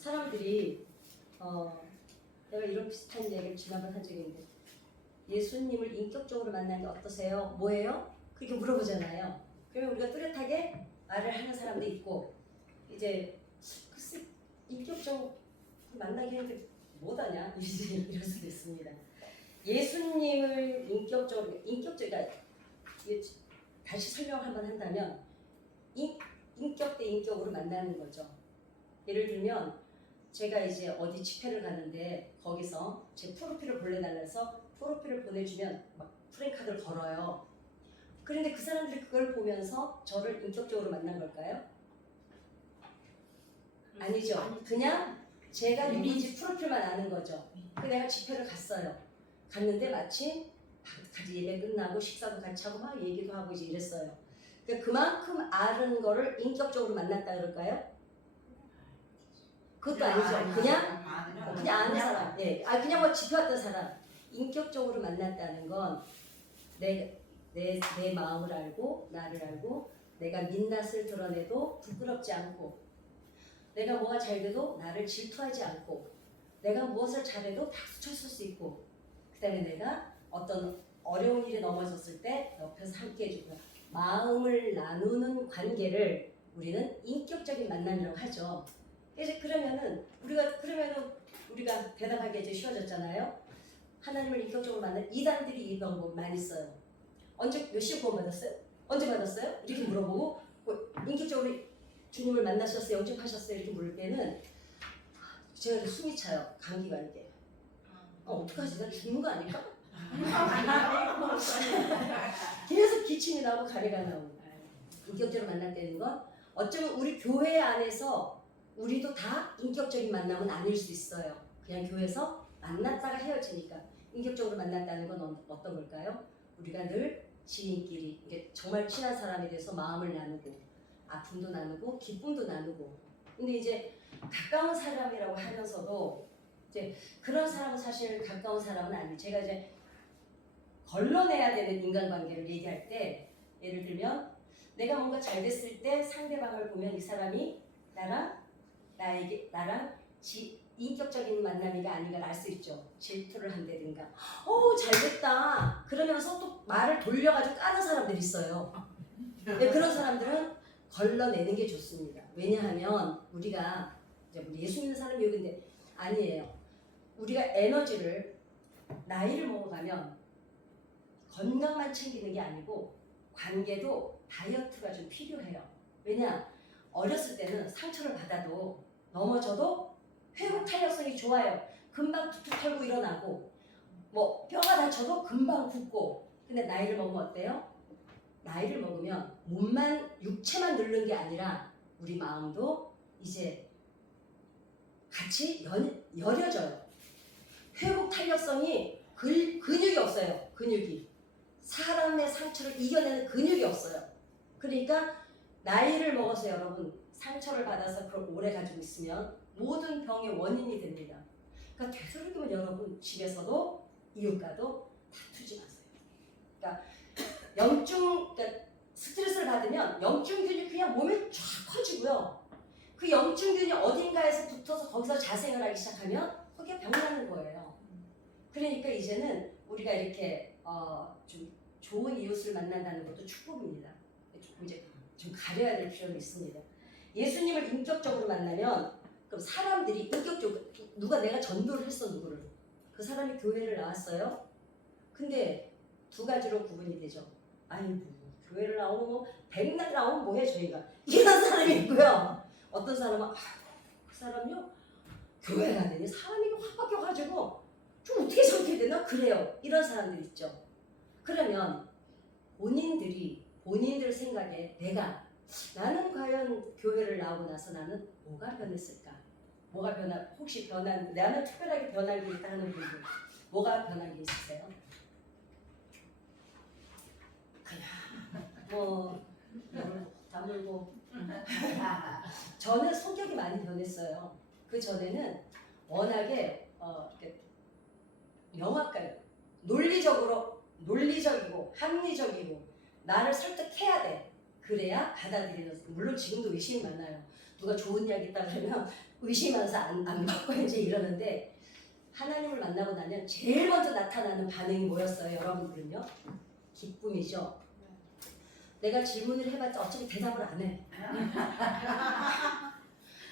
사람들이 내가 이런 비슷한 얘기를 지난번 한 적이 있는데 예수님을 인격적으로 만난 게 어떠세요? 뭐예요? 그렇게 물어보잖아요. 그러면 우리가 뚜렷하게 말을 하는 사람도 있고 이제 글쎄 인격적으로 만나게 했는데 뭐다냐 이럴 수도 있습니다. 예수님을 인격적이다 다시 설명 한번 한다면 인격 대 인격으로 만나는 거죠. 예를 들면 제가 이제 어디 집회를 가는데 거기서 제 프로필을 보내달라 해서 프로필을 보내주면 막 프랭카드를 걸어요. 그런데 그 사람들이 그걸 보면서 저를 인격적으로 만난 걸까요? 아니죠. 그냥 제가 누군지 프로필만 아는 거죠. 그 내가 집회를 갔어요. 갔는데 마침 같이 예배 끝나고 식사도 같이 하고 막 얘기도 하고 이제 이랬어요. 그러니까 그만큼 아는 거를 인격적으로 만났다 그럴까요? 그것도 아니죠. 그냥 아는 사람. 예. 그냥 뭐 집회 왔던 사람. 인격적으로 만났다는 건 내 마음을 알고 나를 알고 내가 민낯을 드러내도 부끄럽지 않고 내가 뭐가 잘 돼도 나를 질투하지 않고 내가 무엇을 잘해도 박수 쳤을 수 있고 그 다음에 내가 어떤 어려운 일에 넘어졌을 때 옆에서 함께 해주고 마음을 나누는 관계를 우리는 인격적인 만남이라고 하죠. 그래서 그러면은 우리가 대답하기 이제 쉬워졌잖아요. 하나님을 인격적으로 만난 이단들이 이 방법 많이 써요. 언제 몇 시에 구원 받았어요? 언제 받았어요? 이렇게 물어보고 인격적으로 주님을 만나셨어요? 영접하셨어요? 이렇게 물을 때는 제가 숨이 차요. 감기가 이렇게. 어떡하지? 나 죽는 거 아닐까? 계속 기침이 나고 가래가 나오고 인격적으로 만났다는 건 어쩌면 우리 교회 안에서 우리도 다 인격적인 만남은 아닐 수 있어요. 그냥 교회에서 만났다가 헤어지니까 인격적으로 만났다는 건 어떤 걸까요? 우리가 늘 지인끼리 정말 친한 사람에 대해서 마음을 나누고 아픔도 나누고 기쁨도 나누고 근데 이제 가까운 사람이라고 하면서도 이제 그런 사람은 사실 가까운 사람은 아니에요. 제가 이제 걸러내야 되는 인간관계를 얘기할 때 예를 들면 내가 뭔가 잘 됐을 때 상대방을 보면 이 사람이 나랑 인격적인 만남이가 아닌가를 알 수 있죠. 질투를 한다든가 잘됐다 그러면서 또 말을 돌려가지고 까는 사람들이 있어요. 그런 사람들은 걸러내는 게 좋습니다. 왜냐하면 우리가 이제 예수 믿는 사람이 여기인데 아니에요. 우리가 에너지를 나이를 먹어가면 건강만 챙기는 게 아니고 관계도 다이어트가 좀 필요해요. 왜냐? 어렸을 때는 상처를 받아도 넘어져도 회복 탄력성이 좋아요. 금방 툭툭 털고 일어나고 뭐 뼈가 다쳐도 금방 붓고 근데 나이를 먹으면 어때요? 나이를 먹으면 몸만 육체만 늙는 게 아니라 우리 마음도 이제 같이 여려져요. 회복 탄력성이 근육이 없어요. 근육이 사람의 상처를 이겨내는 근육이 없어요. 그러니까 나이를 먹어서 여러분 상처를 받아서 그걸 오래 가지고 있으면 모든 병의 원인이 됩니다. 그러니까 되도록이면 여러분 집에서도 이웃과도 다투지 마세요. 그러니까 그러니까 스트레스를 받으면 영중균이 그냥 몸에 쫙 커지고요. 그 영중균이 어딘가에서 붙어서 거기서 자생을 하기 시작하면 그게 병나는 거예요. 그러니까 이제는 우리가 이렇게 좀 좋은 이웃을 만난다는 것도 축복입니다. 이제 좀 가려야 될 필요는 있습니다. 예수님을 인격적으로 만나면 그럼 사람들이 인격적으로 내가 전도를 했어 누구를 그 사람이 교회를 나왔어요. 근데 두 가지로 구분이 되죠. 아이고 교회를 나오면 뭐 백날 나오면 뭐해 저희가 이런 사람이 있고요. 어떤 사람은 그 사람요 교회 가더니 사람이 확 바뀌어가지고 좀 어떻게 저렇게 되나 그래요. 이런 사람들 있죠. 그러면 본인들 생각에 나는 과연 교회를 나오고 나서 나는 뭐가 변했을까? 혹시 나는 특별하게 변한 게 있다 하는 분들 뭐가 변한 게 있으세요? 그냥 다물고 저는 성격이 많이 변했어요. 그 전에는 워낙에 명확하게 논리적이고 합리적이고 나를 설득해야 돼. 그래야 받아들이는. 물론 지금도 의심이 많아요. 누가 좋은 이야기 있다 그러면 의심하면서 안 받고 이제 이러는데 하나님을 만나고 나면 제일 먼저 나타나는 반응이 뭐였어요? 여러분들은요? 기쁨이죠. 내가 질문을 해봤자 어차피 대답을 안 해.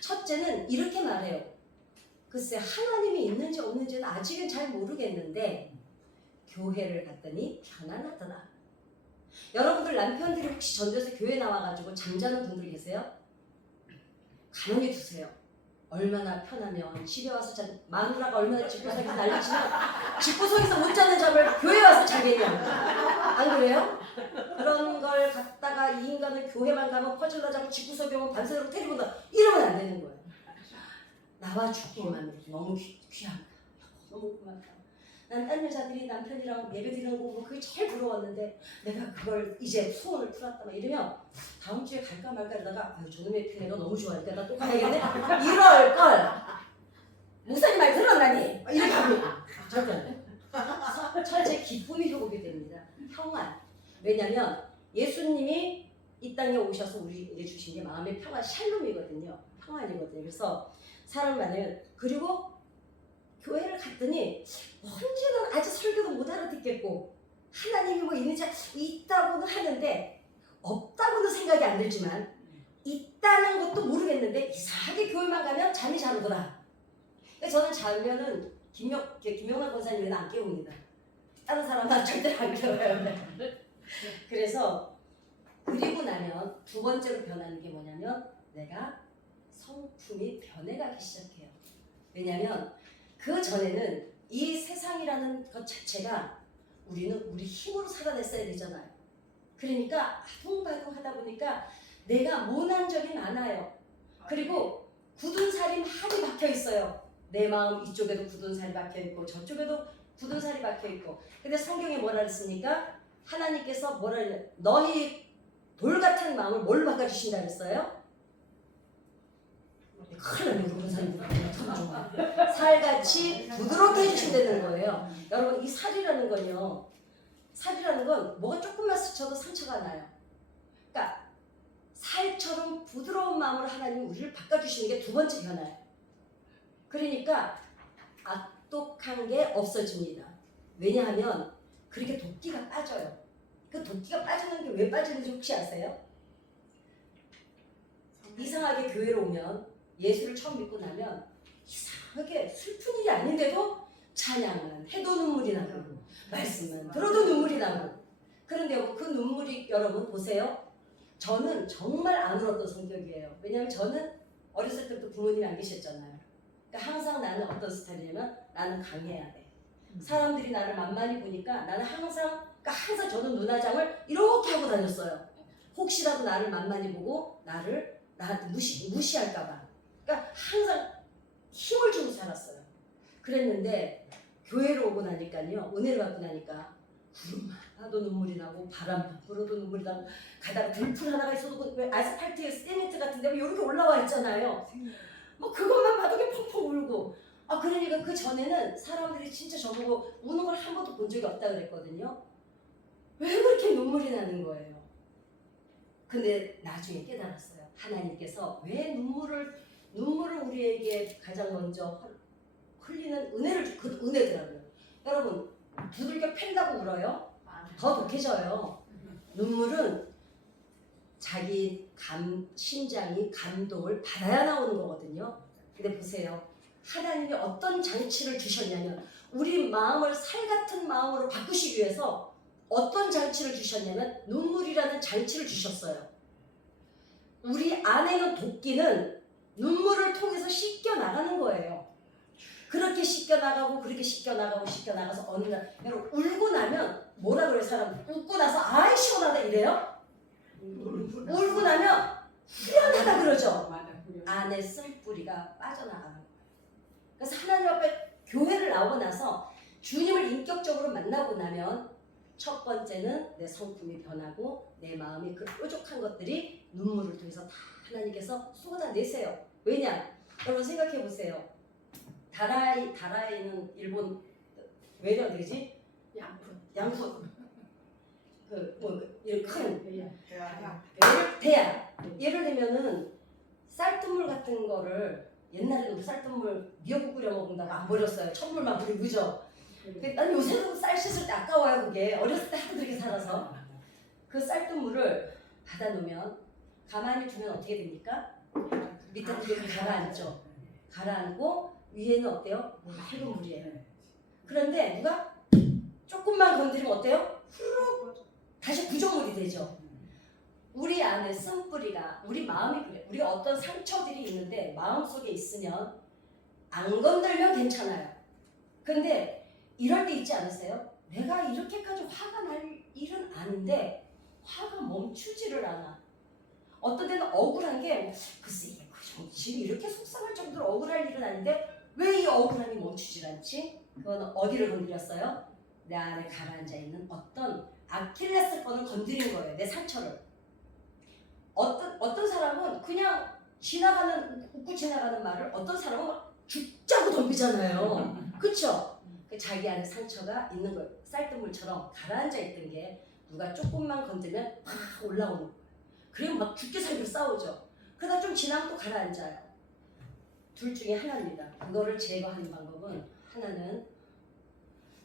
첫째는 이렇게 말해요. 글쎄 하나님이 있는지 없는지는 아직은 잘 모르겠는데 교회를 갔더니 편안하더라. 여러분들 남편들이 혹시 전도에서 교회 나와가지고 잠자는 분들 계세요? 가만히 두세요. 얼마나 편하면 집에 와서 마누라가 얼마나 집구석에서 난리치면 집구석에서 못 자는 잠을 교회에 와서 자겠냐. 안 그래요? 그런 걸 갖다가 이 인간을 교회만 가면 퍼즐러 자고 집구석에 오면 밤새도록 때리본다. 이러면 안 되는 거예요. 나와 죽기만 해도 너무 귀하다. 너무 고맙다. 난 딴 여자들이 남편이랑 예배 드리는 거 보고 그게 제일 부러웠는데 내가 그걸 이제 소원을 풀었다 막 이러면 다음 주에 갈까 말까 이러다가 아유 저놈의 피네가 너무 좋아하니까 나 또 가야겠네 이럴 걸 목사님 말 들었나니 이렇게 하고 절대 안 돼. 철저히 기쁨이 회복이 됩니다. 평안. 왜냐면 예수님이 이 땅에 오셔서 우리에게 주신 게 마음의 평안 샬롬이거든요. 평안이거든요. 그래서 사람만은 그리고 교회를 갔더니 언제는 아주 설교도 못 알아듣겠고 하나님이 뭐 있는지 있다고는 하는데 없다고는 생각이 안 들지만 있다는 것도 모르겠는데 이상하게 교회만 가면 잠이 잘 오더라. 그러니까 저는 자면은 김영란 권사님은 안 깨웁니다. 다른 사람은 절대 안 깨워요. 그래서 그리고 나면 두 번째로 변하는 게 뭐냐면 내가 성품이 변해가기 시작해요. 왜냐면 그 전에는 이 세상이라는 것 자체가 우리는 우리 힘으로 살아냈어야 되잖아요. 그러니까 아둥바둥 하다 보니까 내가 모난 적이 많아요. 그리고 굳은 살이 많이 박혀 있어요. 내 마음 이쪽에도 굳은 살이 박혀 있고 저쪽에도 굳은 살이 박혀 있고. 근데 성경에 뭐라 그랬습니까? 하나님께서 뭐라 그랬냐? 너희 돌 같은 마음을 뭘로 바꿔주신다 그랬어요? 큰일 나네. 그런 사람들 살같이 부드럽게 해주신다는 거예요. 여러분 이 살이라는 건요. 살이라는 건 뭐가 조금만 스쳐도 상처가 나요. 그러니까 살처럼 부드러운 마음으로 하나님 우리를 바꿔주시는 게 두 번째 변화예요. 그러니까 악독한 게 없어집니다. 왜냐하면 그렇게 도끼가 빠져요. 그 도끼가 빠지는 게 왜 빠지는지 혹시 아세요? 이상하게 교회로 오면 예수를 처음 믿고 나면 이상하게 슬픈 일이 아닌데도 찬양은 해도 눈물이 나고 말씀은 들어도 눈물이 나고. 그런데 그 눈물이 여러분 보세요. 저는 정말 안 울었던 성격이에요. 왜냐하면 저는 어렸을 때부터 부모님이 안 계셨잖아요. 그러니까 항상 나는 어떤 스타일이냐면 나는 강해야 돼. 사람들이 나를 만만히 보니까 나는 항상 저는 눈화장을 이렇게 하고 다녔어요. 혹시라도 나를 만만히 보고 나한테 무시할까봐. 그러니까 항상 힘을 주고 살았어요. 그랬는데 교회로 오고 나니까요. 은혜를 받고 나니까 구름 하나도 눈물이 나고 바람 불어도 눈물이 나고 가다가 들풀 하나가 있어도 왜 아스팔트에 세멘트 같은데 왜 이렇게 올라와 있잖아요. 뭐 그것만 봐도 펑펑 울고. 그러니까 그 전에는 사람들이 진짜 저보고 우는 걸 한 번도 본 적이 없다 그랬거든요. 왜 그렇게 눈물이 나는 거예요? 근데 나중에 깨달았어요. 하나님께서 왜 눈물을 우리에게 가장 먼저 흘리는 그 은혜더라고요. 여러분 두들겨 팬다고 울어요? 더 독해져요. 눈물은 자기 심장이 감동을 받아야 나오는 거거든요. 근데 보세요. 하나님이 어떤 장치를 주셨냐면 우리 마음을 살 같은 마음으로 바꾸시기 위해서 어떤 장치를 주셨냐면 눈물이라는 장치를 주셨어요. 우리 안에는 도끼는 눈물을 통해서 씻겨 나가는 거예요. 그렇게 씻겨 나가고 그렇게 씻겨 나가서 어느 날 여러분 울고 나면 뭐라 그래요? 사람 웃고 나서 아이 시원하다 이래요? 울고 나면 후련하다 그러죠. 안에 쓴뿌리가 빠져나가는 거예요. 그래서 하나님 앞에 교회를 나오고 나서 주님을 인격적으로 만나고 나면 첫 번째는 내 성품이 변하고 내 마음이 그 뾰족한 것들이 눈물을 통해서 다 하나님께서 쏟아내세요. 왜냐? 여러분 생각해 보세요. 다라이는 일본 왜냐 되지? 양푼. 이런 큰 대야. 예를 들면은 쌀뜨물 같은 거를 옛날에는 쌀뜨물 미역국 끓여 먹는다고 안 버렸어요. 천물만 버리고 그죠? 근데 난 요새도 쌀 씻을 때 아까워요. 그게 어렸을 때 하도 그렇게 살아서 그 쌀뜨물을 받아놓으면 가만히 두면 어떻게 됩니까? 밑에 물이 가라앉죠. 가라앉고 위에는 어때요? 맑은 물이에요. 그런데 누가 조금만 건드리면 어때요? 후루룩 다시 부정물이 되죠. 우리 안에 쓴뿌리가 우리 마음이 그래. 우리 어떤 상처들이 있는데 마음속에 있으면 안 건들면 괜찮아요. 근데 이럴 때 있지 않으세요? 내가 이렇게까지 화가 날 일은 아닌데 화가 멈추지를 않아. 어떤 데는 억울한 게 글쎄 지금 이렇게 속상할 정도로 억울할 일은 아닌데 왜 이 억울함이 멈추질 않지? 그건 어디를 건드렸어요? 내 안에 가라앉아 있는 어떤 아킬레스 건을 건드린 거예요. 내 상처를. 어떤 사람은 그냥 웃고 지나가는 말을 어떤 사람은 막 죽자고 덤비잖아요. 그쵸? 자기 안에 상처가 있는 거예요. 쌀뜨물처럼 가라앉아 있던 게 누가 조금만 건드리면 막 올라오는 거예요. 그리고 막 죽게 살기로 싸우죠. 그러다 좀 지나면 또 가라앉아요. 둘 중에 하나입니다. 그거를 제거하는 방법은 하나는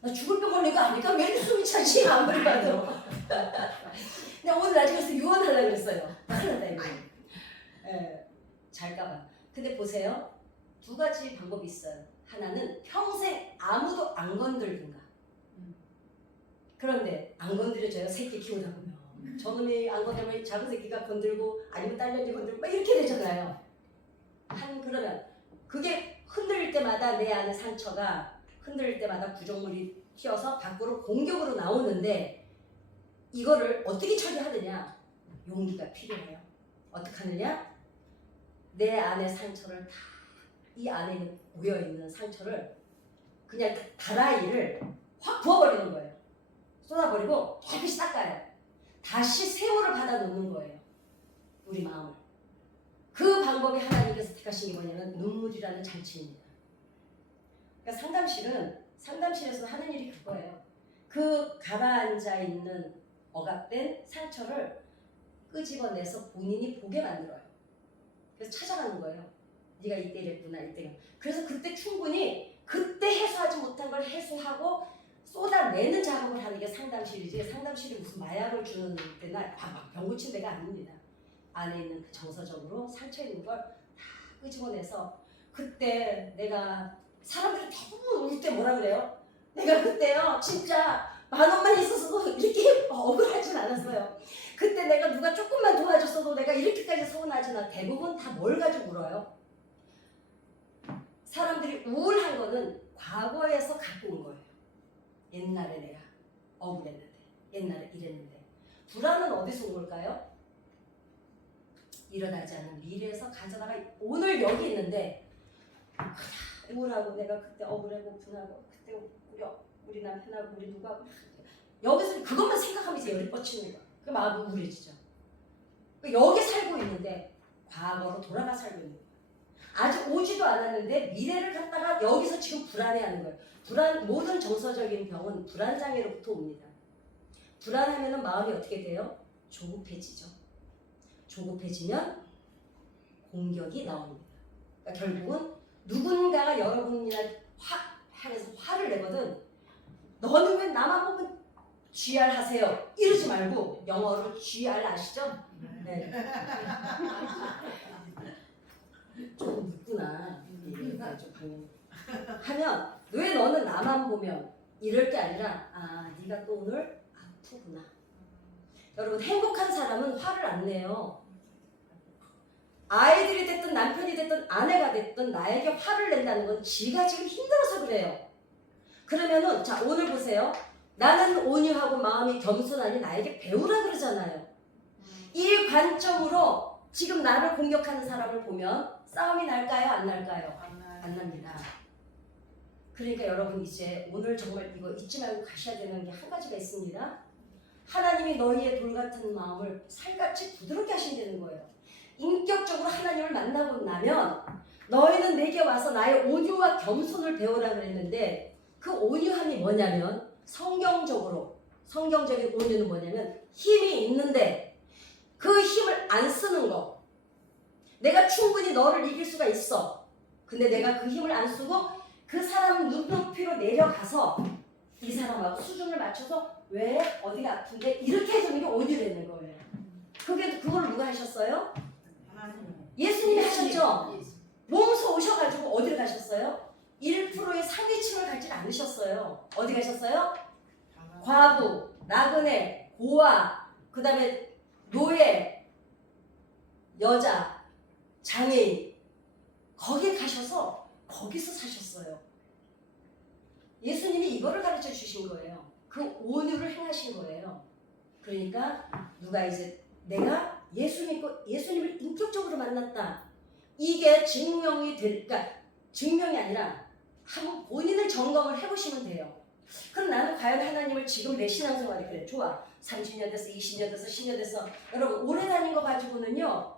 나 죽을 병 걸린 거 아닐까? 왜 이렇게 숨이 차지? 아무리 봐도. 근데 오늘 나중에 가서 유언하려고 그랬어요. 큰일 났다 이거. 예, 잘까봐. 근데 보세요. 두 가지 방법이 있어요. 하나는 평생 아무도 안 건들든가. 그런데 안 건드려져요. 새끼 키우다 보면. 저놈이 안 건드리면 작은 새끼가 건들고 아니면 딸년이 건들고 막 이렇게 되잖아요. 그러면 그게 흔들릴 때마다 내 안의 상처가 흔들릴 때마다 부정물이 튀어서 밖으로 공격으로 나오는데 이거를 어떻게 처리하느냐? 용기가 필요해요. 어떻게 하느냐? 내 안의 상처를 다 이 안에 모여있는 상처를 그냥 다라이를 확 부어버리는 거예요. 쏟아버리고 깨끗이 닦아요. 다시 세월을 받아놓는 거예요. 우리 마음을. 그 방법이 하나님께서 택하신 게 뭐냐면 눈물이라는 장치입니다. 그러니까 상담실에서 하는 일이 그거예요. 그 가라앉아 있는 억압된 상처를 끄집어내서 본인이 보게 만들어요. 그래서 찾아가는 거예요. 네가 이때 이랬구나 이때. 그래서 그때 충분히 그때 해소하지 못한 걸 해소하고 쏟아내는 작업을 하는 게 상담실이지 상담실이 무슨 마약을 주는 데나 막 병 고친 데가 아닙니다. 안에 있는 그 정서적으로 상처 있는 걸 다 끄집어내서 그때 내가 사람들이 대부분 울 때 뭐라 그래요? 내가 그때요 진짜 10,000원만 있었어도 이렇게 억울하진 않았어요. 그때 내가 누가 조금만 도와줬어도 내가 이렇게까지 서운하진 않아. 대부분 다 뭘 가지고 울어요? 사람들이 우울한 거는 과거에서 갖고 온 거예요. 옛날에 내가 억울했는데 옛날에 이랬는데. 불안은 어디서 온 걸까요? 일어나지 않은 미래에서 가져다가 오늘 여기 있는데 우울하고 내가 그때 억울하고 분하고 그때 우리 남편하고 우리 누구하고 여기서 그것만 생각하면서 열이 뻗치는 거야. 그 마음이 우울해지죠. 여기 살고 있는데 과거로 돌아가 살고 있는 거야. 아직 오지도 않았는데 미래를 갖다가 여기서 지금 불안해하는 거예요. 모든 정서적인 병은 불안장애로부터 옵니다. 불안하면 마음이 어떻게 돼요? 조급해지죠. 조급해지면 공격이 나옵니다. 그러니까 결국은 누군가가 여러분이나 향해서 화를 내거든 너는 왜 나만 보면 GR 하세요 이러지 말고 영어로 GR 아시죠? 네. 좀 늦구나 좀 방금 하면 왜 너는 나만 보면 이럴 게 아니라 네가 또 오늘 아프구나. 여러분 행복한 사람은 화를 안 내요. 아이들이 됐든 남편이 됐든 아내가 됐든 나에게 화를 낸다는 건 지가 지금 힘들어서 그래요. 그러면은 자 오늘 보세요. 나는 온유하고 마음이 겸손하니 나에게 배우라 그러잖아요. 이 관점으로 지금 나를 공격하는 사람을 보면 싸움이 날까요? 안 날까요? 안 납니다. 그러니까 여러분 이제 오늘 정말 이거 잊지 말고 가셔야 되는 게 한 가지가 있습니다. 하나님이 너희의 돌 같은 마음을 살같이 부드럽게 하신다는 거예요. 인격적으로 하나님을 만나고 나면 너희는 내게 와서 나의 온유와 겸손을 배우라 그랬는데 그 온유함이 뭐냐면 성경적인 온유는 뭐냐면 힘이 있는데 그 힘을 안 쓰는 거. 내가 충분히 너를 이길 수가 있어. 근데 내가 그 힘을 안 쓰고 그 사람 눈높이로 내려가서 이 사람하고 수준을 맞춰서 왜 어디가 아픈데 이렇게 해주는 게 온유라는 거예요. 그걸 누가 하셨어요? 예수님이 하셨죠. 몸소 오셔가지고 어디를 가셨어요? 1%의 상위층을 가지 않으셨어요. 어디 가셨어요? 과부, 나그네, 고아, 그 다음에 노예, 여자, 장애인, 거기에 가셔서 거기서 사셨어요. 예수님이 이거를 가르쳐 주신 거예요. 그 온유를 행하신 거예요. 그러니까 누가 이제 내가 예수 믿고 예수님을 인격적으로 만났다. 이게 증명이 그러니까 증명이 아니라 한번 본인을 점검을 해보시면 돼요. 그럼 나는 과연 하나님을 지금 내 신앙생활이 그래 좋아 30년 됐어 20년 됐어 10년 됐어 여러분 오래 다닌 거 가지고는요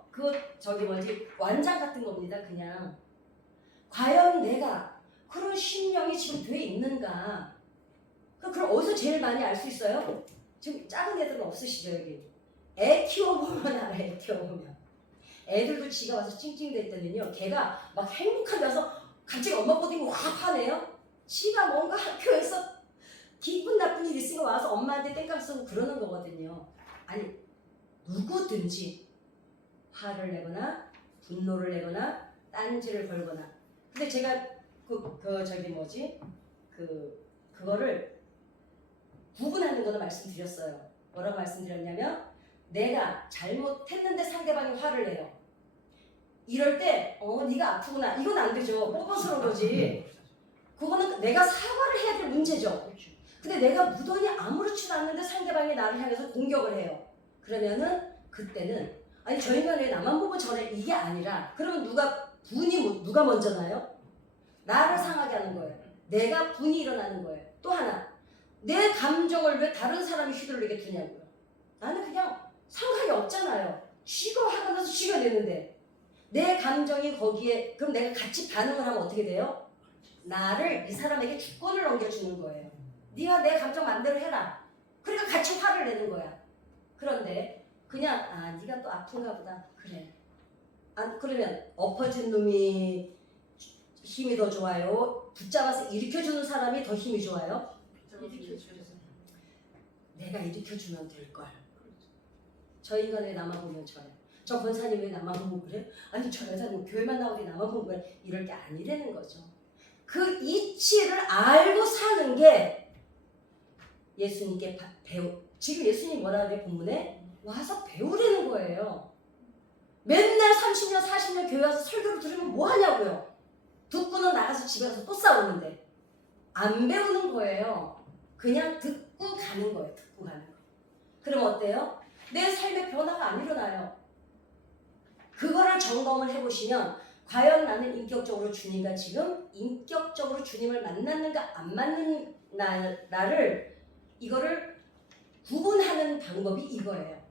완장 같은 겁니다. 그냥 과연 내가 그런 신령이 지금 돼 있는가. 그럼 어디서 제일 많이 알 수 있어요? 지금 작은 애들은 없으시죠 여기. 애 키워보면 알아요. 애 키워보면 애들도 지가 와서 찡찡댔더니요 걔가 막 행복하면서 갑자기 엄마 보더니 와 화내요. 지가 뭔가 학교에서 기분 나쁜 일 있으니까 와서 엄마한테 땡깡 쓰고 그러는 거거든요. 아니 누구든지 화를 내거나 분노를 내거나 딴지를 걸거나 근데 제가 그거를 구분하는 거는 말씀드렸어요. 뭐라고 말씀드렸냐면 내가 잘못했는데 상대방이 화를 내요. 이럴 때 네가 아프구나 이건 안 되죠. 뻔뻔스러운 거지. 그거는 내가 사과를 해야 될 문제죠. 근데 내가 무던히 아무렇지도 않는데 상대방이 나를 향해서 공격을 해요. 그러면은 그때는 아니 저 인간 왜 나만 보고 저래 이게 아니라 그러면 누가 먼저 나요? 나를 상하게 하는 거예요. 내가 분이 일어나는 거예요. 또 하나 내 감정을 왜 다른 사람이 휘둘리게 두냐고요. 나는 그냥 상관이 없잖아요. 쥐가 화가 나서 쥐가 되는데 내 감정이 거기에 그럼 내가 같이 반응을 하면 어떻게 돼요? 나를 이 사람에게 주권을 넘겨주는 거예요. 네가 내 감정 마음대로 해라. 그러니까 같이 화를 내는 거야. 그런데 그냥 네가 또 아픈가 보다. 그래. 그러면 엎어진 놈이 힘이 더 좋아요? 붙잡아서 일으켜주는 사람이 더 힘이 좋아요? 내가 일으켜주면 될걸. 저 인간 왜 나만 보면 저래? 저 권사님 왜 나만 보고 그래? 아니 저 여자는 교회만 나오니 나만 보고 그래? 이럴 게 아니라는 거죠. 그 이치를 알고 사는 게 예수님께 지금 예수님 뭐라 그래 본문에? 와서 배우라는 거예요. 맨날 30년 40년 교회 와서 설교를 들으면 뭐 하냐고요. 듣고는 나가서 집에 가서 또 싸우는데 안 배우는 거예요. 그냥 듣고 가는 거예요. 듣고 가는 거. 그럼 어때요? 내 삶의 변화가 안 일어나요. 그거를 점검을 해보시면 과연 나는 인격적으로 주님과 지금 인격적으로 주님을 만났는가 안 만난 나를 이거를 구분하는 방법이 이거예요.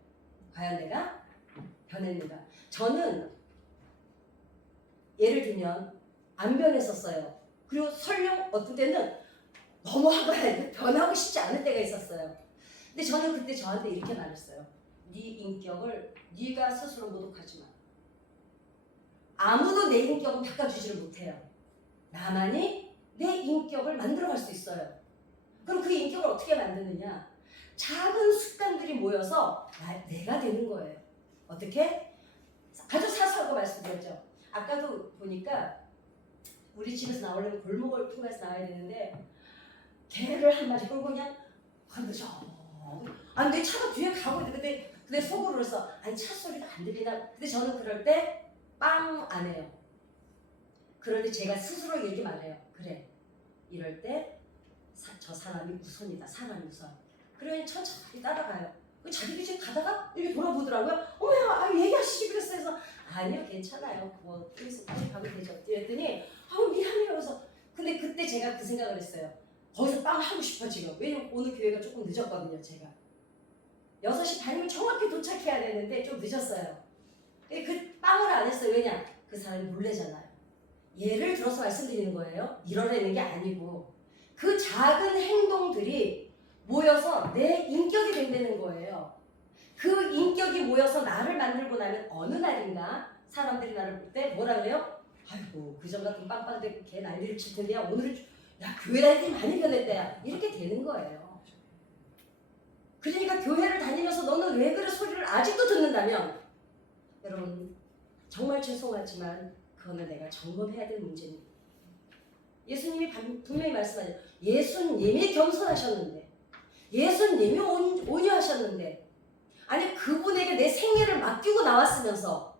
과연 내가 변했는가. 저는 예를 들면 안 변했었어요. 그리고 설령 어떤 때는 너무 변하고 싶지 않을 때가 있었어요. 근데 저는 그때 저한테 이렇게 말했어요. 네 인격을 네가 스스로 모독하지 마. 아무도 내 인격을 바꿔주지를 못해요. 나만이 내 인격을 만들어갈 수 있어요. 그럼 그 인격을 어떻게 만드느냐? 작은 습관들이 모여서 내가 되는 거예요. 어떻게? 아주 사소하고 말씀드렸죠. 아까도 보니까 우리 집에서 나오려면 골목을 통해서 나와야 되는데 개를 한 마리 끌고 그냥 건드죠. 아니 내 차가 뒤에 가고 있는데 근데 속으로 그래서 아니 차 소리가 안 들리나? 근데 저는 그럴 때 빵 안 해요. 그런데 제가 스스로 이렇게 말해요. 그래 이럴 때 저 사람이 우선이다. 사람이 우선. 그러면 천천히 따라가요. 자기들이 가다가 이렇게 돌아보더라고요. 어머야 얘기하시지 그랬어. 해서 아니요 괜찮아요. 뭐 여기서 빨리 가면 되죠. 그랬더니 미안해요. 그래서 근데 그때 제가 그 생각을 했어요. 거기서 빵 하고 싶어 지금. 왜냐면 오늘 교회가 조금 늦었거든요. 제가 6시 반이면 정확히 도착해야 되는데 좀 늦었어요. 그 빵을 안 했어요. 왜냐? 그 사람이 놀래잖아요. 예를 들어서 말씀드리는 거예요. 이러려는 게 아니고 그 작은 행동들이 모여서 내 인격이 된다는 거예요. 그 인격이 모여서 나를 만들고 나면 어느 날인가 사람들이 나를 볼 때 뭐라 그래요? 아이고 그전 같은 빵빵대 걔 난리를 칠 텐데 야 오늘은 야 교회 다니기 많이 변했다 야 이렇게 되는 거예요. 그러니까 교회를 다니면서 너는 왜 그래 소리를 아직도 듣는다면 여러분 정말 죄송하지만 그거는 내가 점검해야 될 문제입니다. 예수님이 분명히 말씀하죠. 예수님이 겸손하셨는데 예수님이 온유하셨는데 아니 그분에게 내 생애를 맡기고 나왔으면서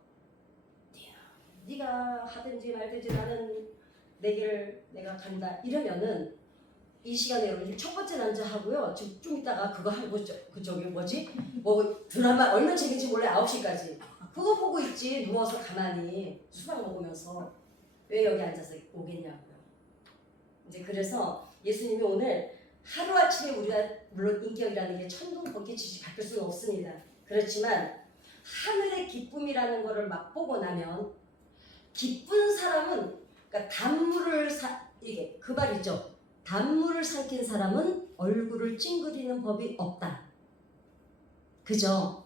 네가 하든지 말든지 나는 내 길을 내가 간다 이러면은 이 시간에 여러분 첫 번째 난자 하고요. 지금 좀 이따가 그거 하고 저기 뭐지? 뭐 드라마 얼마 책인지 몰래 9시까지 그거 보고 있지 누워서 가만히 수박 먹으면서 왜 여기 앉아서 오겠냐고요. 이제 그래서 예수님이 오늘 하루아침에 우리가 물론 인격이라는 게 천둥 번개치듯이 바뀔 수는 없습니다. 그렇지만 하늘의 기쁨이라는 거를 맛보고 나면 기쁜 사람은 그러니까 단물을 이게 그 말이죠. 단물을 삼킨 사람은 얼굴을 찡그리는 법이 없다. 그죠?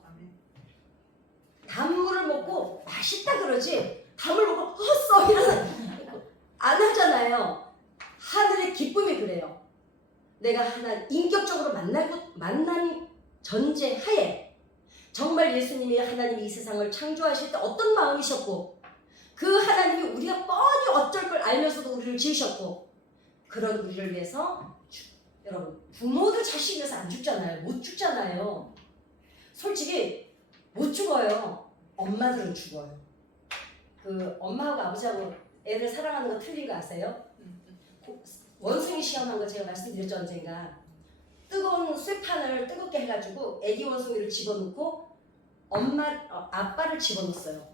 단물을 먹고 맛있다 그러지 단물 먹고 헛써 이러는 안 하잖아요. 하늘의 기쁨이 그래요. 내가 하나 인격적으로 만난 전제하에 정말 예수님이 하나님이 이 세상을 창조하실 때 어떤 마음이셨고 그 하나님이 우리가 뻔히 어쩔 걸 알면서도 우리를 지으셨고 그런 우리를 위해서 여러분 부모도 자식 위해서 안 죽잖아요. 못 죽잖아요. 솔직히 못 죽어요. 엄마들은 죽어요. 그 엄마하고 아버지하고 애를 사랑하는 거 틀린 거 아세요? 원숭이 시험한 거 제가 말씀드렸죠 언젠가. 뜨거운 쇠판을 뜨겁게 해가지고 애기 원숭이를 집어넣고 아빠를 집어넣었어요.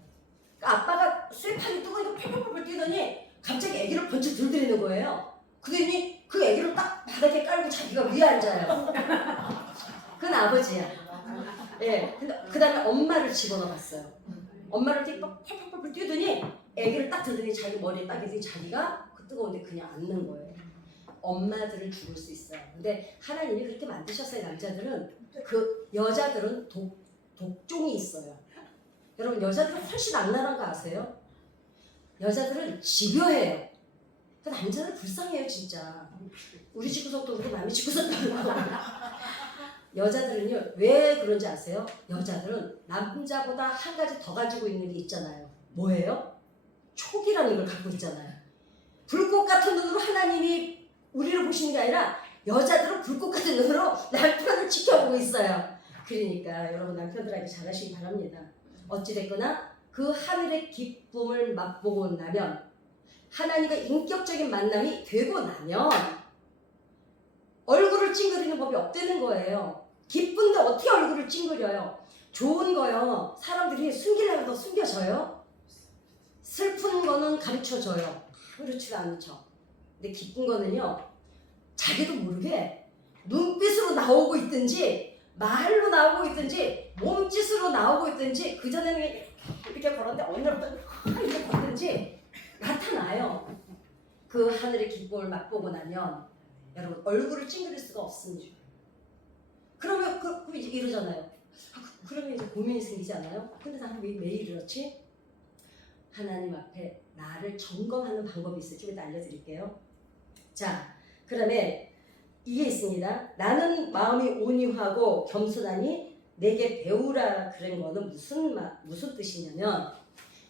그러니까 아빠가 쇠판이 뜨거우니까 펄펄펄 뛰더니 갑자기 애기를 번쩍 들들이는 거예요. 그러더니 그 애기를 딱 바닥에 깔고 자기가 위에 앉아요. 그건 아버지야. 예. 그 다음에 엄마를 집어넣었어요. 엄마를 펄펄펄 뛰더니 애기를 딱 들더니 자기 머리에 딱 이더니 자기가 그 뜨거운데 그냥 앉는 거예요. 엄마들은 죽을 수 있어요. 근데 하나님이 그렇게 만드셨어요. 남자들은. 그 여자들은 독종이 있어요. 여러분 여자들은 훨씬 악랄한 거 아세요? 여자들은 집요해요. 그 남자는 불쌍해요 진짜. 우리 집 구석도 그렇고 남의 집 구석도 그렇고. 여자들은요 왜 그런지 아세요? 여자들은 남자보다 한 가지 더 가지고 있는 게 있잖아요. 뭐예요? 촉이라는 걸 갖고 있잖아요. 불꽃 같은 눈으로 하나님이 우리를 보시는 게 아니라 여자들은 불꽃 같은 눈으로 남편을 지켜보고 있어요. 그러니까 여러분 남편들에게 잘하시기 바랍니다. 어찌됐거나 그 하늘의 기쁨을 맛보고 나면 하나님과 인격적인 만남이 되고 나면 얼굴을 찡그리는 법이 없다는 거예요. 기쁜데 어떻게 얼굴을 찡그려요? 좋은 거요. 사람들이 숨기려고 숨겨져요. 슬픈 거는 가르쳐줘요. 그렇지가 않죠. 근데 기쁜 거는요. 자기도 모르게 눈빛으로 나오고 있든지 말로 나오고 있든지 몸짓으로 나오고 있든지 그전에는 이렇게 걸었는데 어느 날부터 이렇게 걷든지 나타나요. 그 하늘의 기쁨을 맛보고 나면 여러분 얼굴을 찡그릴 수가 없습니다. 그러면 그 이제 이러잖아요. 그러면 이제 고민이 생기지 않아요? 근데 나는 왜 매일 이렇지? 하나님 앞에 나를 점검하는 방법이 있어요. 좀 이따 알려드릴게요. 자, 그다음에 이게 있습니다. 나는 마음이 온유하고 겸손하니 내게 배우라 그런 거는 무슨 뜻이냐면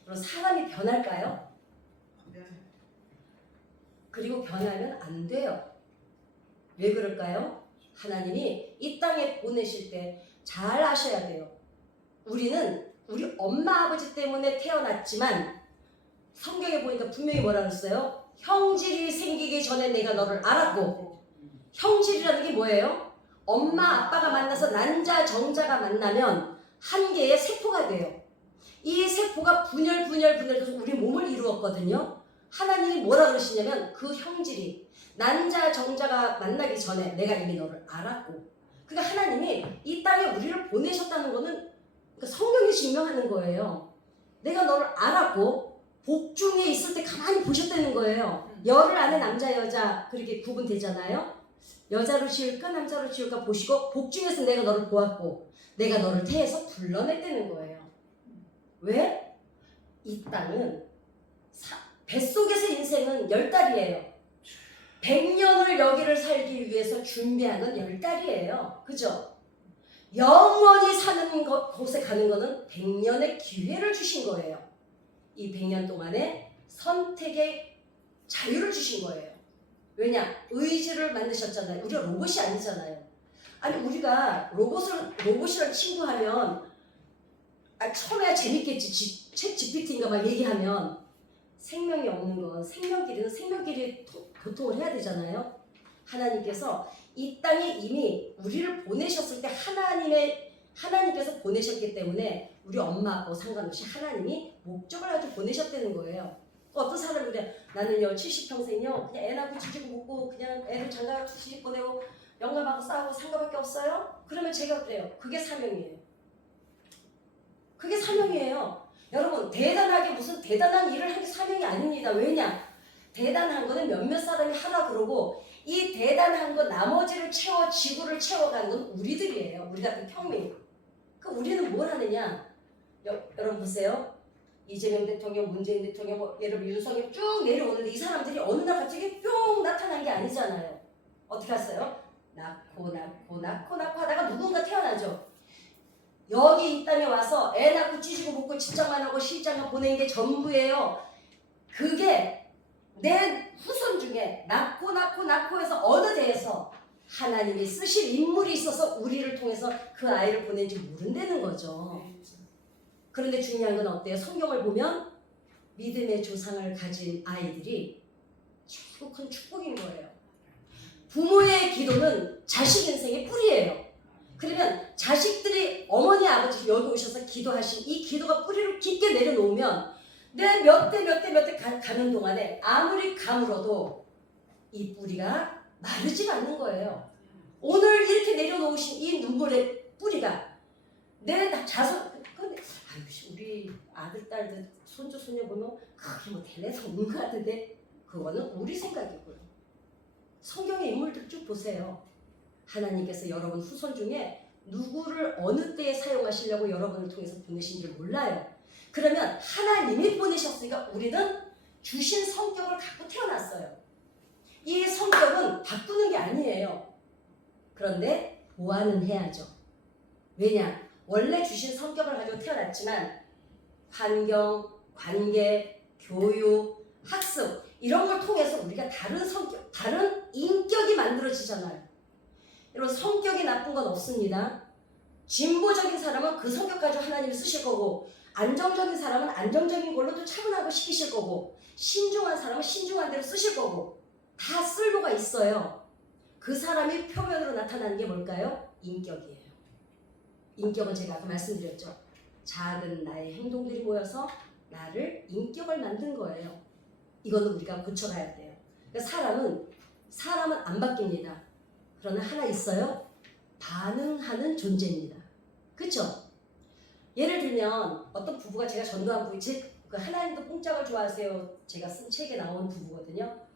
그럼 사람이 변할까요? 그리고 변하면 안 돼요. 왜 그럴까요? 하나님이 이 땅에 보내실 때 잘 아셔야 돼요. 우리는 우리 엄마 아버지 때문에 태어났지만 성경에 보니까 분명히 뭐라 그랬어요? 형질이 생기기 전에 내가 너를 알았고. 형질이라는 게 뭐예요? 엄마 아빠가 만나서 난자 정자가 만나면 한 개의 세포가 돼요. 이 세포가 분열돼서 우리 몸을 이루었거든요. 하나님이 뭐라 그러시냐면 그 형질이 난자 정자가 만나기 전에 내가 이미 너를 알았고. 그러니까 하나님이 이 땅에 우리를 보내셨다는 거는 그러니까 성경이 증명하는 거예요. 내가 너를 알았고 복중에 있을 때 가만히 보셨다는 거예요. 열을 안에 남자 여자 그렇게 구분되잖아요. 여자로 지을까 남자로 지을까 보시고 복중에서 내가 너를 보았고 내가 너를 태에서 불러냈다는 거예요. 왜? 이 땅은 뱃속에서 인생은 10달이에요. 100년을 여기를 살기 위해서 준비한 건 10달이에요. 그죠? 영원히 사는 곳에 가는 거는 100년의 기회를 주신 거예요. 이 100년 동안에 선택의 자유를 주신 거예요. 왜냐? 의지를 만드셨잖아요. 우리가 로봇이 아니잖아요. 아니 우리가 로봇이랑 친구하면 처음에 재밌겠지. 챗 GPT인가 막 얘기하면 생명이 없는 건 생명끼리 도통을 해야 되잖아요. 하나님께서 이 땅에 이미 우리를 보내셨을 때 하나님께서 보내셨기 때문에 우리 엄마 아빠 상관없이 하나님이 목적을 가지고 보내셨다는 거예요. 어떤 사람이 그래 나는요 70평생요 그냥 애 낳고 지지고 먹고 그냥 애들 장가 시집 보내고 영감하고 싸우고 산 거밖에 없어요? 그러면 제가 그래요. 그게 사명이에요. 그게 사명이에요. 여러분 대단하게 무슨 대단한 일을 하는 게 사명이 아닙니다. 왜냐? 대단한 거는 몇몇 사람이 하라 그러고 이 대단한 거 나머지를 지구를 채워가는 건 우리들이에요. 우리 같은 평민. 그 우리는 뭘 하느냐? 여러분 보세요. 이재명 대통령, 문재인 대통령, 여러분 윤석열 쭉 내려오는데 이 사람들이 어느 날 갑자기 뿅 나타난 게 아니잖아요. 어떻게 했어요? 낳고 하다가 누군가 태어나죠. 여기 이 땅에 와서 애 낳고 찌지고 볶고 집장만 하고 실장만 보낸 게 전부예요. 그게 내 후손 중에 낳고 해서 어느 데에서 하나님이 쓰실 인물이 있어서 우리를 통해서 그 아이를 보낸지 모른다는 거죠. 그런데 중요한 건 어때요? 성경을 보면 믿음의 조상을 가진 아이들이 최고 큰 축복인 거예요. 부모의 기도는 자식 인생의 뿌리예요. 그러면 자식들이 어머니 아버지 여기 오셔서 기도하신 이 기도가 뿌리를 깊게 내려놓으면 내 몇 대 가는 동안에 아무리 가물어도 이 뿌리가 마르지 않는 거예요. 오늘 이렇게 내려놓으신 이 눈물의 뿌리가 내 자손 근데 우리 아들 딸들 손주 손녀 보면 그게 뭐 대내서 없는 것 같은데 그거는 우리 생각이고요. 성경의 인물들 쭉 보세요. 하나님께서 여러분 후손 중에 누구를 어느 때에 사용하시려고 여러분을 통해서 보내신 줄 몰라요. 그러면 하나님이 보내셨으니까 우리는 주신 성격을 갖고 태어났어요. 이 성격은 바꾸는 게 아니에요. 그런데 보완은 해야죠. 왜냐? 원래 주신 성격을 가지고 태어났지만 환경, 관계, 교육, 학습 이런 걸 통해서 우리가 다른 성격, 다른 인격이 만들어지잖아요. 여러분 성격이 나쁜 건 없습니다. 진보적인 사람은 그 성격 가지고 하나님이 쓰실 거고 안정적인 사람은 안정적인 걸로 또 차분하고 시키실 거고 신중한 사람은 신중한 대로 쓰실 거고 다 쓸모가 있어요. 그 사람이 표면으로 나타나는 게 뭘까요? 인격이에요. 인격은 제가 아까 말씀드렸죠. 작은 나의 행동들이 모여서 나를 인격을 만든 거예요. 이거는 우리가 고쳐가야 돼요. 그러니까 사람은 안 바뀝니다. 그러나 하나 있어요. 반응하는 존재입니다. 그렇죠? 예를 들면 어떤 부부가 제가 전도한 부부, 그 하나님도 뽕짝을 좋아하세요. 제가 쓴 책에 나온 부부거든요.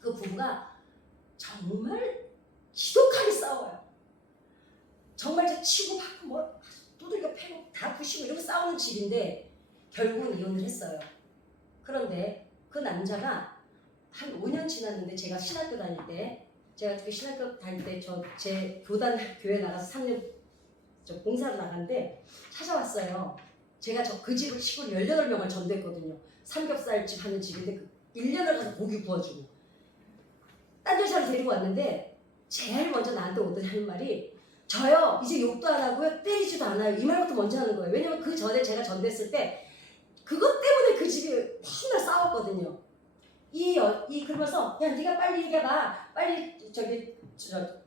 그 부부가 정말 지독하게 싸워요. 정말 저 치고 받고 뭐 두들겨 패고 다 부시고 이러고 싸우는 집인데 결국은 이혼을 했어요. 그런데 그 남자가 한 5년 지났는데 제가 신학교 다닐 때 제 교단 교회 나가서 3년 봉사를 나갔는데 찾아왔어요. 제가 그 집을 시골 18명을 전도했거든요. 삼겹살집 하는 집인데 1년을 가서 고기 구워주고 딴 여자를 데리고 왔는데 제일 먼저 나한테 오더니 하는 말이 저요 이제 욕도 안 하고요 때리지도 않아요. 이 말부터 먼저 하는 거예요. 왜냐면 그 전에 제가 전도했을 때 그것 때문에 그 집이 맨날 싸웠거든요. 그러면서 야 네가 빨리 얘기해봐. 빨리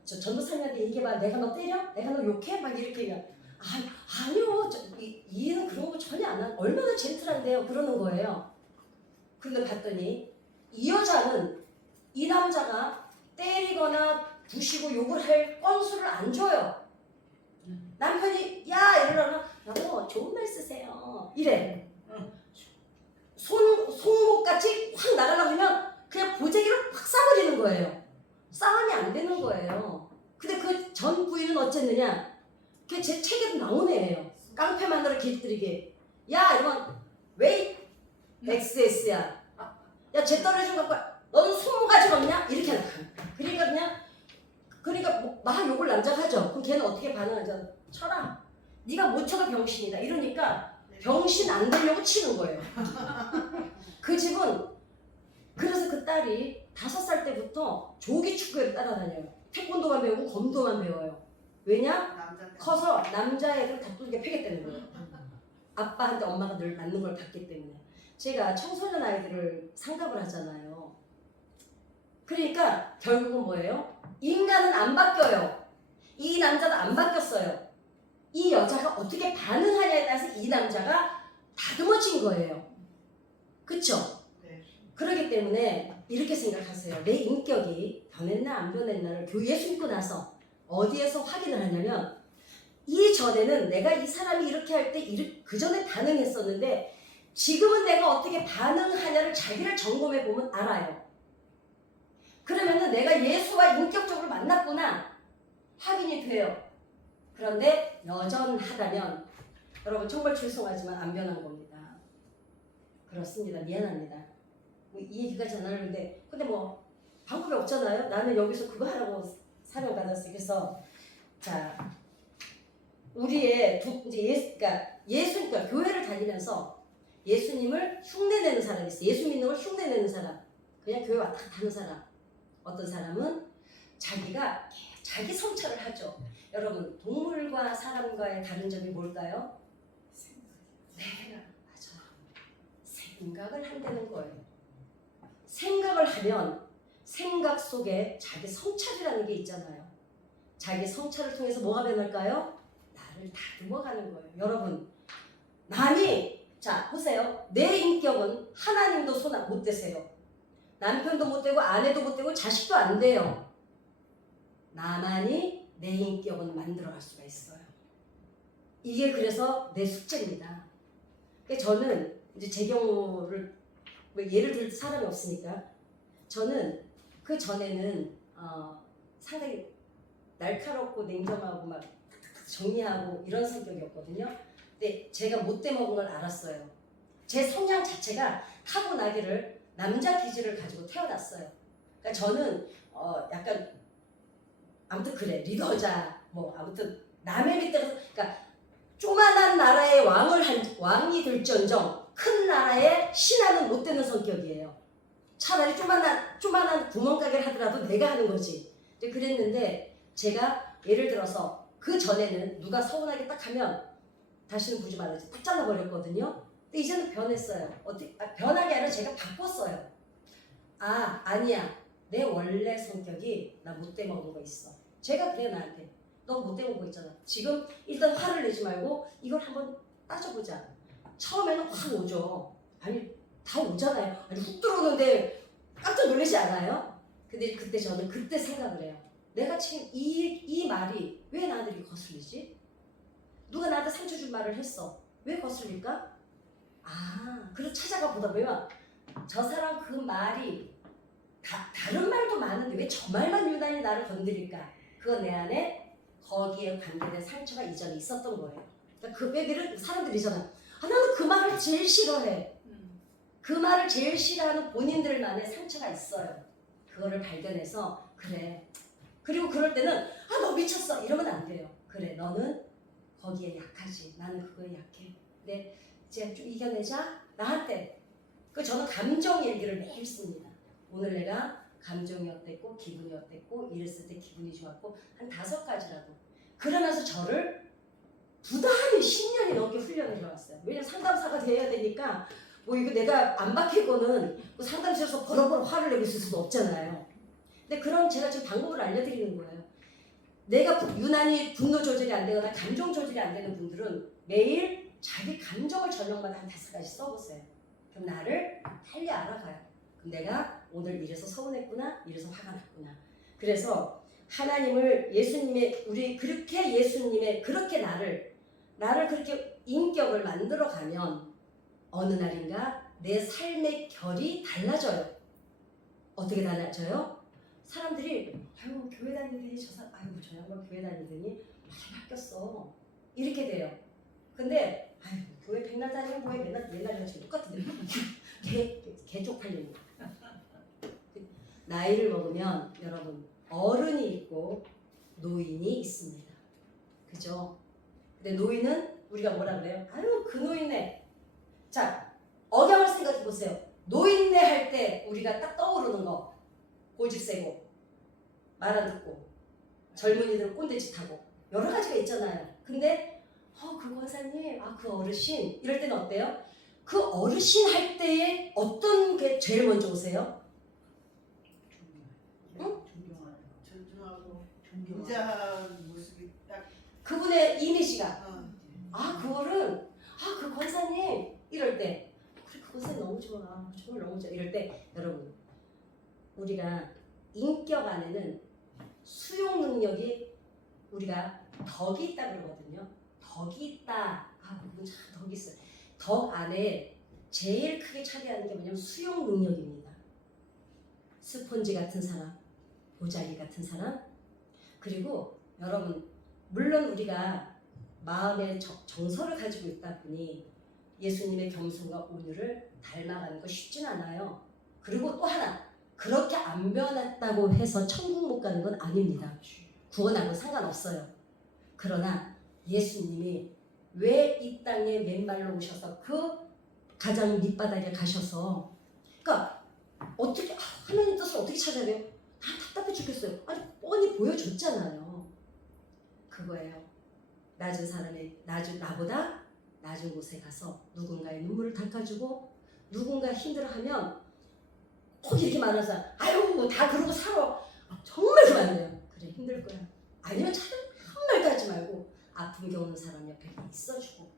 전도사님한테 얘기해봐. 내가 너 때려? 내가 너 욕해? 막 이렇게 하면 아니요. 이는 그런 거 전혀 안 하고 얼마나 젠틀한데요. 그러는 거예요. 그런데 봤더니 이 여자는 이 남자가 때리거나 부시고 욕을 할 건수를 안 줘요. 남편이 야 이러면 여보 좋은 말 쓰세요. 이래. 송곳같이 확 나가려고 하면 그냥 보재기로 확 쏴버리는 거예요. 싸움이 안 되는 거예요. 근데 그 전 부인은 어쨌느냐? 그게 제 책에도 나온 애예요. 깡패 만들어 길들이게. 야 이러면 왜 XS야? 야 쟤 떨어진 거 거야. 너는 20가지 없냐? 이렇게 나가. 그러니까 막 욕을 남자가 하죠. 그럼 걔는 어떻게 반응하죠? 쳐라. 네가 못 쳐도 병신이다. 이러니까 병신 안 되려고 치는 거예요. 그 집은 그래서 그 딸이 5살 때부터 조기 축구를 따라다녀요. 태권도만 배우고 검도만 배워요. 왜냐? 커서 남자애들 다투게 패겠다는 거예요. 아빠한테 엄마가 늘 맞는 걸 봤기 때문에. 제가 청소년 아이들을 상담을 하잖아요. 그러니까 결국은 뭐예요? 인간은 안 바뀌어요. 이 남자도 안 바뀌었어요. 이 여자가 어떻게 반응하냐에 따라서 이 남자가 다듬어진 거예요. 그쵸? 네. 그렇기 때문에 이렇게 생각하세요. 내 인격이 변했나 안 변했나를 교회 숨고 나서 어디에서 확인을 하냐면 이전에는 내가 이 사람이 이렇게 할 때 그 전에 반응했었는데 지금은 내가 어떻게 반응하냐를 자기를 점검해 보면 알아요. 그러면은 내가 예수와 인격적으로 만났구나 확인이 돼요. 그런데 여전하다면 여러분 정말 죄송하지만 안 변한 겁니다. 그렇습니다. 미안합니다. 이 얘기까지 안 하려는데 근데 뭐 방법이 없잖아요. 나는 여기서 그거 하라고 사명 받았어요. 그래서 자 우리의 그러니까 교회를 다니면서 예수님을 흉내내는 사람이 있어요. 예수 믿는 걸 흉내내는 사람. 그냥 교회 왔다 갔다 하는 사람. 어떤 사람은 자기가 자기 성찰을 하죠. 여러분 동물과 사람과의 다른 점이 뭘까요? 네, 맞아요. 생각을 한다는 거예요. 생각을 하면 생각 속에 자기 성찰이라는 게 있잖아요. 자기 성찰을 통해서 뭐가 변할까요? 나를 다듬어가는 거예요. 여러분 자 보세요. 내 인격은 하나님도 손 못 대세요. 남편도 못 되고 아내도 못 되고 자식도 안 돼요. 나만이 내 인격은 만들어갈 수가 있어요. 이게 그래서 내 숙제입니다. 저는 이제 제 경우를 예를 들 사람이 없으니까 저는 그 전에는 상당히 날카롭고 냉정하고 막 정리하고 이런 성격이었거든요. 근데 제가 못돼 먹은 걸 알았어요. 제 성향 자체가 타고나기를 남자 기질을 가지고 태어났어요. 그러니까 저는 약간 아무튼 그래 리더자 뭐 아무튼 남의 밑에서 그러니까 조만한 나라의 왕이 될지언정 큰 나라의 신하는 못 되는 성격이에요. 차라리 조만한 구멍가게를 하더라도 내가 하는 거지. 그랬는데 제가 예를 들어서 그 전에는 누가 서운하게 딱 하면 다시는 보지 말아야지 딱 잘라버렸거든요. 근데 이제는 변했어요. 변한 게 아니라 제가 바꿨어요. 아니야. 내 원래 성격이 나 못돼 먹은 거 있어. 제가 그래요 나한테. 너 못돼 먹은 거 있잖아. 지금 일단 화를 내지 말고 이걸 한번 따져보자. 처음에는 확 오죠. 아니 다 오잖아요. 아니 훅 들어오는데 깜짝 놀라지 않아요? 근데 그때 저는 그때 생각을 해요. 내가 지금 이 말이 왜 나한테 이렇게 거슬리지? 누가 나한테 상처 준 말을 했어. 왜 거슬릴까? 그래서 찾아가 보다 보면 저 사람 그 말이 다른 말도 많은데 왜 저 말만 유난히 나를 건드릴까? 그건 내 안에 거기에 관계된 상처가 이전에 있었던 거예요. 그러니까 그 애들은 사람들이잖아. 나는 그 말을 제일 싫어해. 그 말을 제일 싫어하는 본인들만의 상처가 있어요. 그거를 발견해서 그래. 그리고 그럴 때는 너 미쳤어 이러면 안 돼요. 그래 너는 거기에 약하지. 나는 그거에 약해. 근데 이제 좀 이겨내자. 나한테. 저는 감정 얘기를 매일 씁니다. 오늘 내가 감정이 어땠고 기분이 어땠고 이랬을 때 기분이 좋았고 한 5가지라도. 그러면서 저를 부단히 10년이 넘게 훈련을 해왔어요. 왜냐면 상담사가 돼야 되니까 뭐 이거 내가 안 바뀌고는 그 상담실에서 버럭버럭 화를 내고 있을 수도 없잖아요. 근데 그럼 제가 지금 방법을 알려드리는 거예요. 내가 유난히 분노 조절이 안 되거나 감정 조절이 안 되는 분들은 매일 자기 감정을 저녁마다 한 5가지 써보세요. 그럼 나를 빨리 알아가요. 그럼 내가 오늘 이래서 서운했구나, 이래서 화가 났구나. 그래서 하나님을 우리 그렇게 예수님의 그렇게 나를 그렇게 인격을 만들어가면 어느 날인가 내 삶의 결이 달라져요. 어떻게 달라져요? 사람들이 교회 다니더니 저 양반 교회 다니더니 많이 바뀌었어. 이렇게 돼요. 근데 교회 백날 다니면 뭐해 맨날 지금 똑같은데 개 쪽팔리는 거. 나이를 먹으면 여러분 어른이 있고 노인이 있습니다. 그죠? 근데 노인은 우리가 뭐라 그래요? 아유 그 노인네. 자 억양을 생각해 보세요. 노인네 할 때 우리가 딱 떠오르는 거 고집 세고 말 안 듣고 젊은이들 꼰대짓 하고 여러 가지가 있잖아요. 근데 그 권사님 그 어르신 이럴 때는 어때요? 그 어르신 할 때에 어떤 게 제일 먼저 오세요? 응? 존중하고 인자한 모습이 딱. 그분의 이미지가 그거를 그 권사님 이럴 때 그래 그 권사님 너무 좋아 정말 너무 좋아 이럴 때 여러분 우리가 인격 안에는 수용 능력이 우리가 덕이 있다 그러거든요. 덕이 있다. 그분 참 덕이 있어요. 덕 안에 제일 크게 차지하는 게 뭐냐면 수용 능력입니다. 스폰지 같은 사람, 보자기 같은 사람, 그리고 여러분 물론 우리가 마음의 정서를 가지고 있다 보니 예수님의 겸손과 온유를 닮아가는 거 쉽진 않아요. 그리고 또 하나 그렇게 안 변했다고 해서 천국 못 가는 건 아닙니다. 구원하고 상관없어요. 그러나 예수님이 왜 이 땅에 맨발로 오셔서 그 가장 밑바닥에 가셔서 그러니까 어떻게 하나님 뜻을 어떻게 찾아야 돼요? 다 답답해 죽겠어요. 아니 뻔히 보여줬잖아요. 그거예요. 낮은 사람의 나보다 낮은 곳에 가서 누군가의 눈물을 닦아주고 누군가 힘들어하면 꼭 이렇게 말하면서 아유 다 그러고 살아. 정말 그러면 안 돼요. 그래 힘들 거야. 아니면 차라리 한 말도 하지 말고 아픔 겪는 사람 옆에 있어주고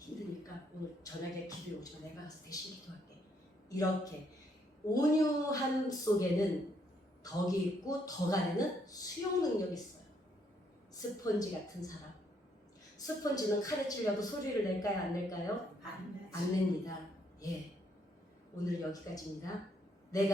힘드니까 오늘 저녁에 기도해 오지만 내가 가서 대신 기도할게. 이렇게 온유함 속에는 덕이 있고 덕 안에는 수용 능력이 있어요. 스폰지 같은 사람. 스폰지는 칼에 찔려도 소리를 낼까요? 안 낼까요? 안 냅니다. 예. 오늘 여기까지입니다. 내가